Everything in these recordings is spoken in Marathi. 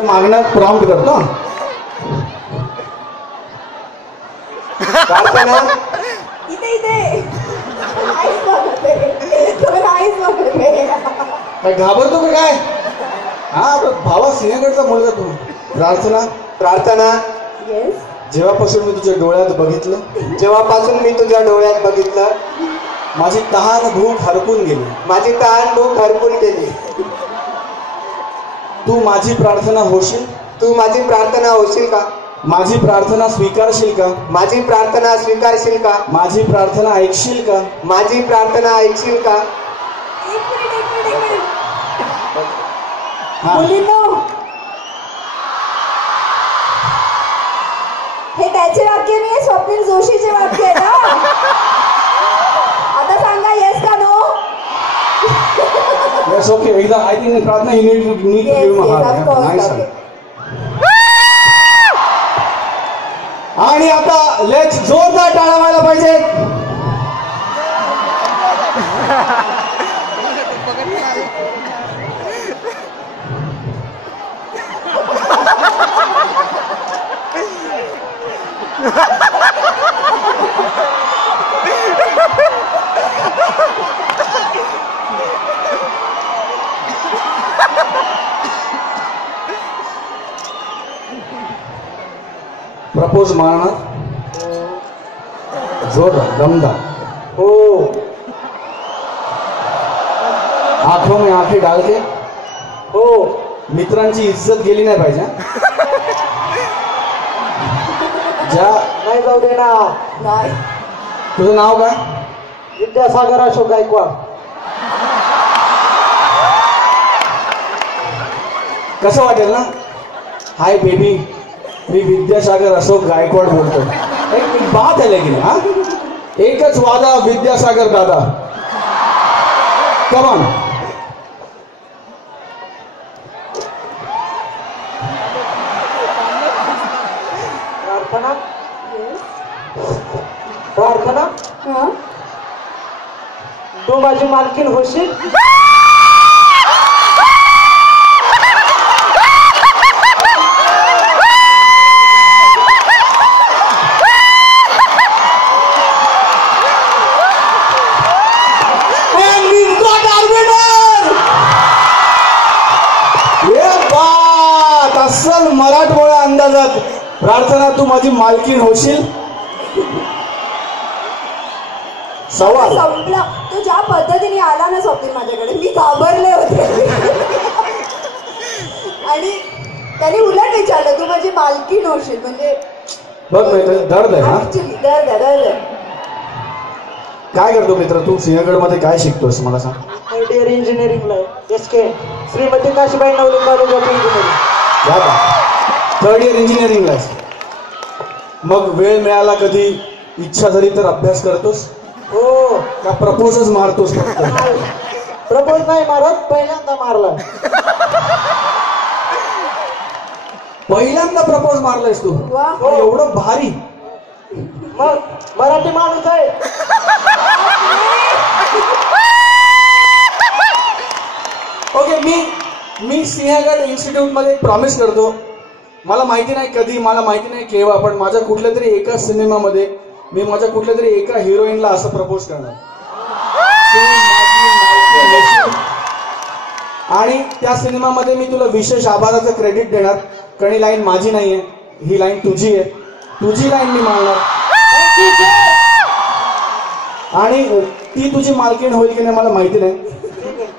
मागण्यात प्रॉम्प्ट करतो. प्रार्थना इथे आईस बघते, आईस बघते. काय घाबरतो का काय? हा भावा सिंहगडचा मुलगा तू. प्रार्थना प्रार्थना येस. जेव्हापासून मी तुझ्या डोळ्यात बघितलं, जेव्हापासून मी तुझ्या डोळ्यात बघितलं, माझी तहान भूक हरपून गेली. माझी तहान भूक हरपून गेली. तू माझी प्रार्थना होशील? तू माझी प्रार्थना होशील का? माझी प्रार्थना स्वीकारशील का? माझी प्रार्थना स्वीकारशील का? माझी प्रार्थना ऐकशील का? माझी प्रार्थना ऐकशील का? एक मिनिट. हा. मुलींनो, हे त्याचे वाक्य नाही, स्वप्नील जोशीचे वाक्य आहे ना. आता सांगा येस का नो. Yes, okay. एकदा I think प्रार्थना you need to Yes, give him a yes, heart. of course, Nice. okay. आणि आता लेट्स जोरदार टाळ्या व्हायला पाहिजे. प्रपोज मारणार जोरदार दमदार. हो. आंखों में आंखें डाल के. हो. मित्रांची इज्जत गेली नाही पाहिजे. ज्या नाही जाऊ दे ना. नाही. तुझं नाव काय? विद्यासागर अशोक गायकवाड. कसं वाटेल ना? हाय बेबी, मी विद्यासागर अशोक गायकवाड बोलतो. एक बात आहे लेकिन हा एकच वादा विद्यासागर दादा. कमान. प्रार्थना येस. प्रार्थना हा. तू माझी मालकीण होशील? अस्सल मराठमोळ्या अंदाजात प्रार्थना तू माझी मालकीण होशील. सवाल संपला. तो ज्या पद्धतीने आला ना स्वप्नील माझ्याकडे, मी घाबरले होते. आणि त्याने उलट विचारलं तू माझी मालकीण होशील. म्हणजे बघ मित्र, दर्द आहे. हा ऍक्च्युली दर्द. काय करतो मित्र तू? सिंहगड मध्ये काय शिकतोस मला सांग. थर्ड इयर इंजिनिअरिंगला SK Shrimati Kashibai Navale college of engineering. Third year इंजिनिअरिंगला. मग वेळ मिळाला कधी इच्छा झाली तर अभ्यास करतोस हो. का प्रपोजच मारतोस फक्त? प्रपोज नाही मारत, पहिल्यांदा मारला. पहिल्यांदा प्रपोज मारलायस तू? वा. पण एवढं भारी. मग मराठी माणूस आहे. ओके. मी सिंहगड इन्स्टिट्यूट मध्ये प्रॉमिस करतो, मला माहिती नाही कधी, मला माहिती नाही केव्हा, पण माझ्या कुठल्या तरी एका सिनेमामध्ये मी माझ्या कुठल्या तरी एका हिरोईनला असं प्रपोज करणार. तू माझी मालकीण होशील. आणि त्या सिनेमामध्ये मी तुला विशेष आभाराचं क्रेडिट देणार, कारण ही लाईन माझी नाहीये, ही लाईन तुझी आहे. तुझी लाईन मी मानणार आणि ती तुझी मालकीण होईल की नाही मला माहिती नाही,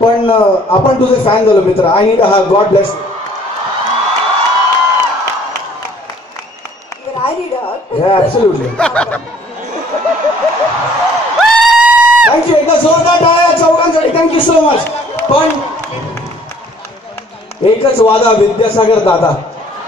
पण आपण तुझे फॅन झालो मित्र. आय नीड हा गॉड ब्लेस. ऍब्सोल्युटली. थँक्यू. एकदा जोरदार टाळ्या चौघांसाठी. Thank you so much. पण एकच वादा विद्यासागर दादा,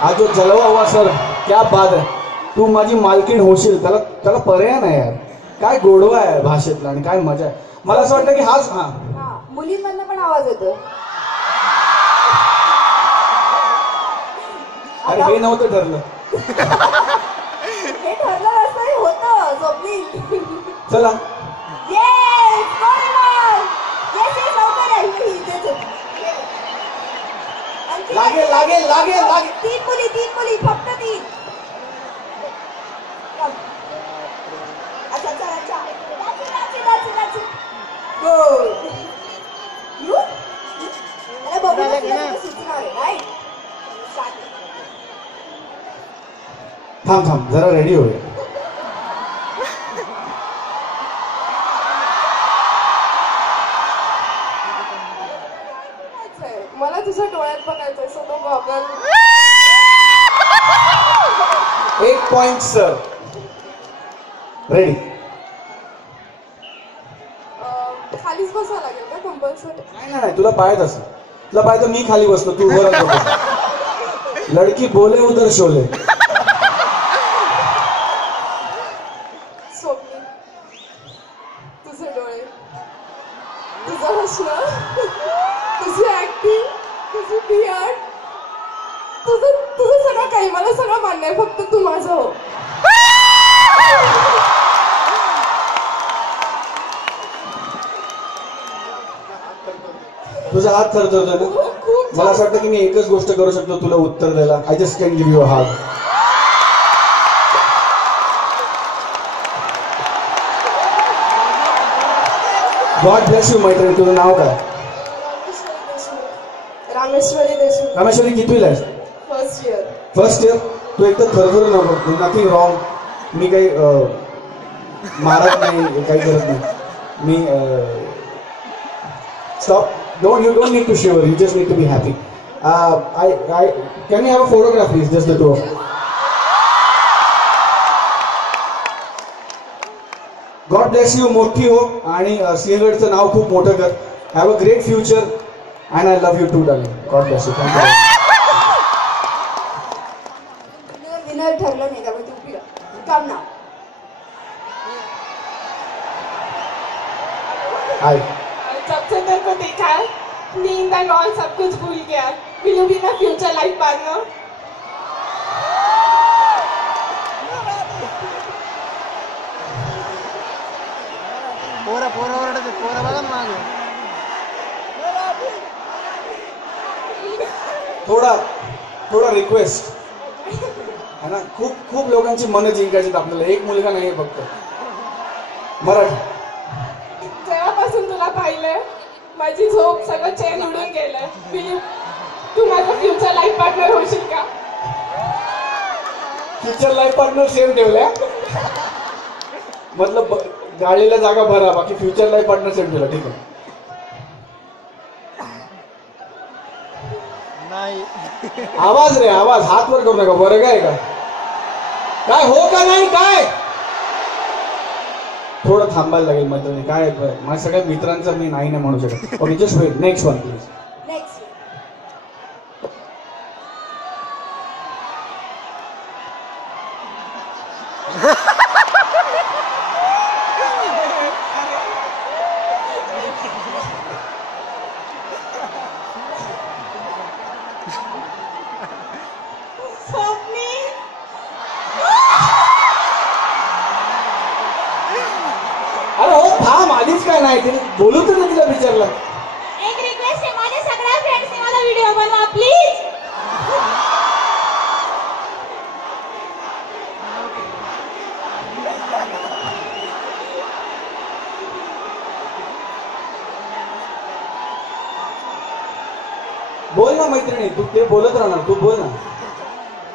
हा जो जलवा हुआ सर, क्या बात आहे. तू माझी मालकीण होशील, त्याला पर्याय नाही यार. काय गोडवा आहे भाषेतला आणि काय मजा आहे. मला असं वाटतं की हाच. हा मुलींमधनं पण आवाज येतो. अरे हे नव्हतं ठरलं. हे ठरलं असं होतं स्वप्नील. चला. येस. लवकर आहे. इथेच. आणखी लागेल लागेल लागेल लागेल. 3 मुली फक्त 3. अच्छा अच्छा अच्छा. That's it. Good. You? मला बघूनच तुला सुचणार आहे, right? Start. थांब जरा रेडी होऊया. मला तुझ्या डोळ्यात बघायचंय, so no problem. 1 point sir. Ready. खालीच बसावं लागेल का कंपल्सरी? नाही तुला पाहत असं. तुला पाहत मी खाली बसलो, तू वर बस. लडकी बोले उधर शोले. स्वप्नी, तुझे डोळे, तुझं हसणं, तुझी ऍक्टिंग, तुझी बियाड, तुझं सगळं काही मला सगळं मान्य आहे, फक्त तू माझं हो. तुझा हात थरथरतोय ना. मला असं वाटतं की मी एकच गोष्ट करू शकतो तुला उत्तर द्यायला. I just can give you a hug. God bless you मैत्रिणी. तुझं नाव काय? रामेश्वरी देशमुख. रामेश्वरी कितवीला आहेस? First year. तू एकदम थरथरू नको. Nothing wrong. मी काही मारत नाही, काही करत नाही मी. Stop. You don't need to shiver. You just need to be happy. Can we have a photograph, please? Just the two of you. God bless you. मोठी हो आणि सिंहगडचं नाव खूप मोठं कर. Have a great future and I love you too, darling. God bless you. Thank you. Winner ठरलं नाही का? तू उभी काम ना. Hi. जब से तेरे को देखा है, नींद एंड ऑल सब कुछ भूल गया. Will you be my future life partner? पोरा बघा मागे. थोडा रिक्वेस्ट है ना. खूप लोकांची मनं जिंकायची आपल्याला. एक मुलगा नाहीये फक्त. मराठी. जेव्हापासून तुला पाहिलंय माझी झोप सगळं चैन उडून गेलंय. तू माझा फ्युचर लाईफ पार्टनर होशील का? फ्युचर लाईफ पार्टनर सेम ठेवल्या. मतलब गाडीला जागा भरा, बाकी फ्युचर लाईफ पार्टनर सेम ठेवला. ठीक आहे. नाही आवाज रे आवाज. हात वर करू नका. बरं काय हो का नाही काय? थोडं थांबायला लागेल मैत्रिणी. काय माझ्या सगळ्या मित्रांचं मी नाही म्हणू शकत. Okay just wait. Next one please. Next. Swapni, अरे हो थांब. आधीच काय नाही तिने बोलू तर नाही. तिला विचारलं. एक रिक्वेस्ट आहे, माझ्या सगळ्या फ्रेंड्सने मला व्हिडिओ बनवा प्लीज. बोल ना मैत्रिणी. तू ते बोलत राहणार. तू बोल ना.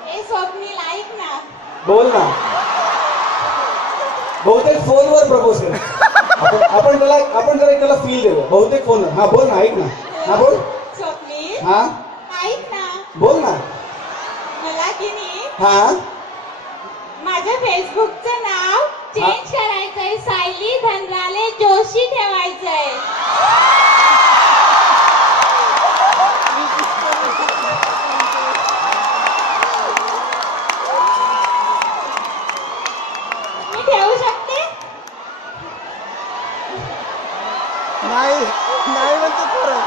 हे स्वप्नील ऐक ना. बोल ना. बहुतेक फोनवर प्रपोज कर. आपण त्याला फील देऊ. बहुतेक फोन. हा बोल ना. ऐक ना. हा बोल. स्वप्नील हा ऐक ना. बोल ना. मला की नाही हा माझ्या फेसबुकचं नाव चेंज करायचंय. सायली धनराले जोशी ठेवायचंय. मी ठेवू शकते? नाही म्हणतो पोरं.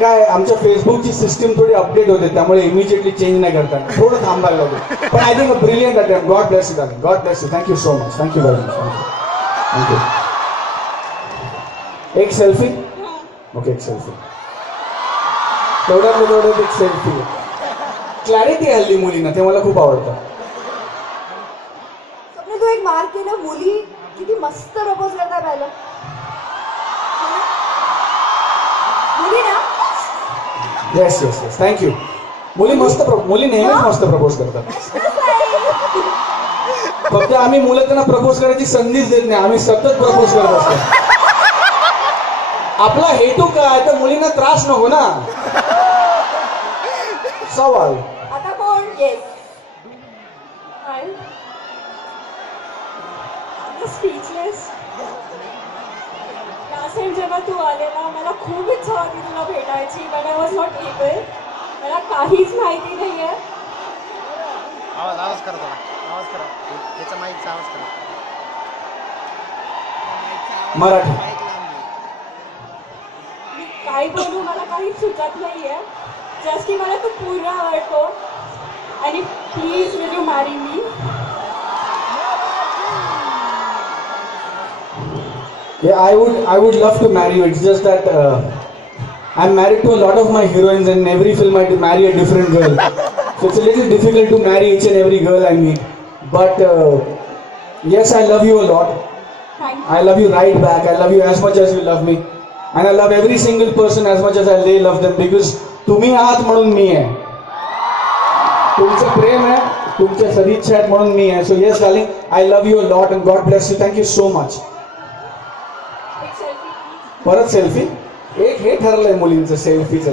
काय आमच्या फेसबुकची सिस्टीम थोडी अपडेट होते, त्यामुळे इमिजिएटली चेंज नाही करता. थोडं थांबायला लागेल. पण I think brilliant attempt. God bless you darling. God bless you. Thank you so much. Thank you very much. Thank you. एक सेल्फी. ओके एक सेल्फी. तेवढ्यात एक सेल्फी. क्लॅरिटी हल्ली मुलींना, ते मला खूप आवडतं. स्वप्न तू एक मार्क केलं, मुली किती मस्त प्रपोज करतात पाहिलं. मुली ना. Yes yes yes thank you. मुली नेहमीच मस्त प्रपोज करतात. फक्त आम्ही मुलं त्यांना प्रपोज करायची संधीच देत नाही, आम्ही सतत प्रपोज करत असतो. आपला हेतू काय, तर मुलींना त्रास नको ना. सवाल आता कोण. Yes speechless. लास्ट टाइम जेव्हा तू आलेला मला खूप इच्छा होती तुला भेटायची, but I was not able. मला काहीच माहिती नाहीये. आवाज करा थोडा, आवाज करा, त्याचा माईकचा आवाज करा. मराठी. काय बोलू मला काहीच सुचत नाहीये. जस्ट की मला तू पूर्ण आवडतो आणि please will you marry me. Yeah, I would love to marry you. It's just that I'm married to a lot of my heroines, and in every film I marry a different girl. So it's a little difficult to marry each and every girl I meet. But yes, I love you a lot. Thank you. I love you right back. I love you as much as you love me, and I love every single person as much as they love them, because तुम्ही आहात म्हणून मी आहे. तुमचं प्रेम आहे, तुमच्या सदिच्छा आहेत म्हणून मी आहे. So yes, darling, I love you a lot, and God bless you. Thank you so much. एक सेल्फी प्लीज. परत सेल्फी. एक हे ठरलंय मुलींचं सेल्फीचं.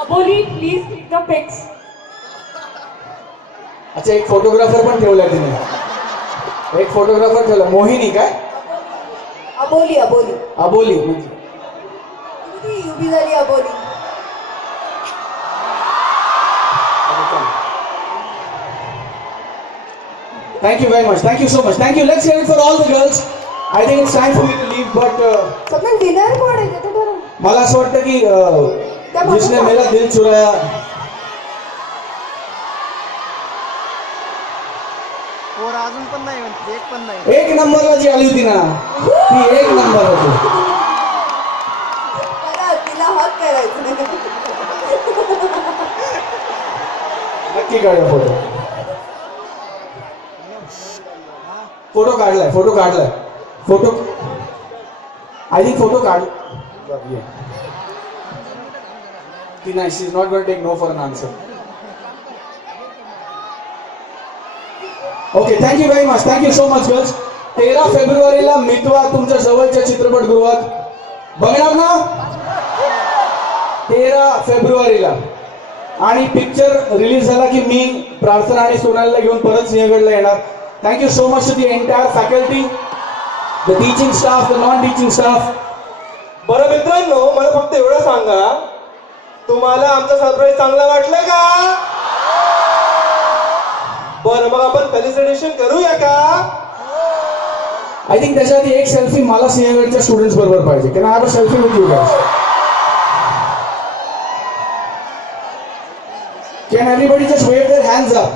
अबोली प्लीज क्लिक द पिक्स. अच्छा, एक फोटोग्राफर पण ठेवला तिने. एक फोटोग्राफर ठेवला. मोहिनी काय. अबोली. अबोली म्हणजे किती युबी झाली अबोली. Thank you very much. Thank you so much. Thank you. Let's hear it for all the girls. I think it's time for me to leave, but स्वप्न डिनर कोण आहे ते ठरव. मला असं वाटतं की जिसने मेरा दिल चुराया. पोर अजून पण नाही म्हणते, एक पण नाही. एक नंबरला जी आली होती ना, ती एक नंबर होती. बरं, तिला हक करायचं. नक्की काढूया फोटो. फोटो काढलाय. फोटो आय थिंक फोटो काढ. ती नाही, she is not going to take no for an answer. Okay, thank you very much. Thank you so much girls. 13 फेब्रुवारीला मितवा तुमच्या जवळच्या चित्रपटगृहात बघणार ना. 13 फेब्रुवारीला. आणि पिक्चर रिलीज झाला की मी प्रार्थना आणि सोनालीला घेऊन परत सिंहगडला येणार. Thank you so much to the entire faculty, the teaching staff, the non teaching staff. बरं मित्रांनो, मला फक्त एवढं सांगा, तुम्हाला आमचा सरप्राईज चांगला वाटलं का? बरं, मग आपण सेलिब्रेशन करूया का? आय थिंक त्याच्याआधी एक सेल्फी मला सिंहगडच्या स्टुडंट्स बरोबर पाहिजे. Can I have a selfie with you guys? Can everybody just wave their hands up?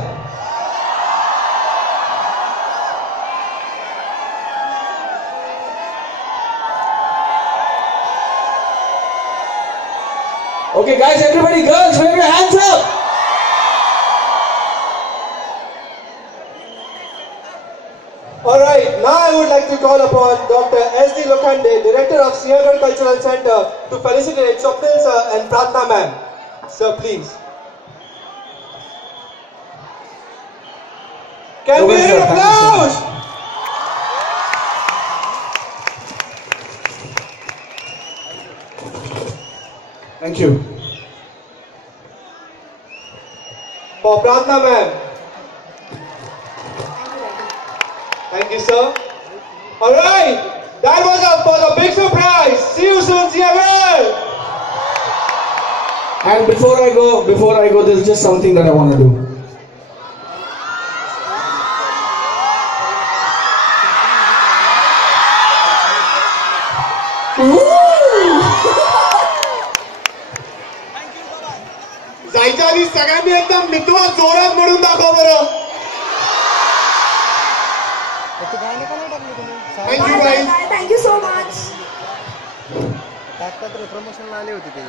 Okay guys, everybody, girls, wave your hands up. Alright, now I would like to call upon Dr. S.D. Lokhande, Director of Siagarh Cultural Center, to felicitate Swapnil sir and Pratna ma'am. Sir, please. Can we hear applause? Thank you. For Pratna ma'am. Thank you, sir. Alright, that was for the big surprise. See you soon, Siagarh. And before I go, there's just something that I want to do. जायच्या आधी सगळ्यांनी एकदम मितवा जोरात म्हणून दाखव बरं. त्याची गाणी का नाही टाकली तुम्ही? Thank you guys. Thank you so much. टाक. आत्ता तर प्रमोशनला आले होते ते